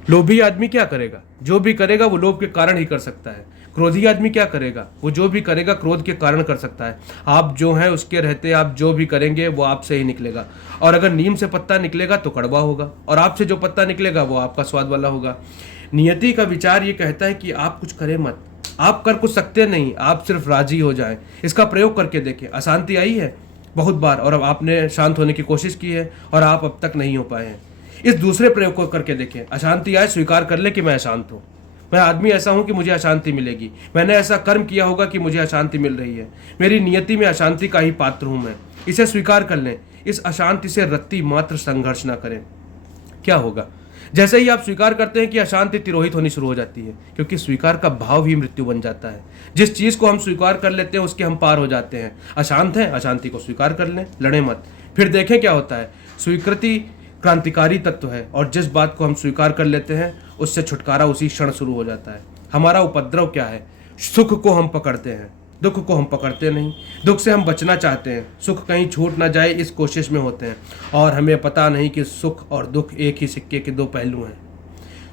लोभी आदमी क्या करेगा? जो भी करेगा वो लोभ के कारण ही कर सकता है। क्रोधी आदमी क्या करेगा? वो जो भी करेगा क्रोध के कारण कर सकता है। आप जो हैं उसके रहते आप जो भी करेंगे वो आपसे ही निकलेगा। और अगर नीम से पत्ता निकलेगा तो कड़वा होगा, और आपसे जो पत्ता निकलेगा वो आपका स्वाद वाला होगा। नियति का विचार ये कहता है कि आप कुछ करें मत, आप कर कुछ सकते नहीं, आप सिर्फ राजी हो जाएं। इसका प्रयोग करके देखें। अशांति आई है बहुत बार, और अब आपने शांत होने की कोशिश की है और आप अब तक नहीं हो पाए हैं। इस दूसरे प्रयोग को करके देखें। अशांति आए, स्वीकार कर ले कि मैं अशांत हूँ, मैं आदमी ऐसा हूँ कि मुझे अशांति मिलेगी, मैंने ऐसा कर्म किया होगा कि मुझे अशांति मिल रही है, मेरी नियति में अशांति का ही पात्र हूँ मैं। इसे स्वीकार कर लें। इस अशांति से रत्ती मात्र संघर्ष ना करें। क्या होगा? जैसे ही आप स्वीकार करते हैं कि अशांति तिरोहित होनी शुरू हो जाती है, क्योंकि स्वीकार का भाव ही मृत्यु बन जाता है। जिस चीज को हम स्वीकार कर लेते हैं उसके हम पार हो जाते हैं। अशांत है, अशांति को स्वीकार कर लें, लड़े मत, फिर देखें क्या होता है। स्वीकृति क्रांतिकारी तत्व है, और जिस बात को हम स्वीकार कर लेते हैं उससे छुटकारा उसी क्षण शुरू हो जाता है। हमारा उपद्रव क्या है? सुख को हम पकड़ते हैं, दुख को हम पकड़ते नहीं। दुख से हम बचना चाहते हैं, सुख कहीं छूट ना जाए इस कोशिश में होते हैं, और हमें पता नहीं कि सुख और दुख एक ही सिक्के के दो पहलू हैं।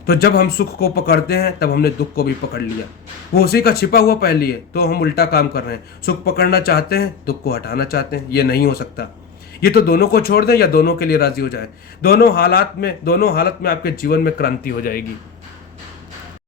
तो जब हम सुख को पकड़ते हैं तब हमने दुख को भी पकड़ लिया, वो उसी का छिपा हुआ पहलू है। तो हम उल्टा काम कर रहे हैं, सुख पकड़ना चाहते हैं, दुख को हटाना चाहते हैं। ये नहीं हो सकता। ये तो दोनों को छोड़ दें या दोनों के लिए राजी हो जाए। दोनों हालत में आपके जीवन में क्रांति हो जाएगी।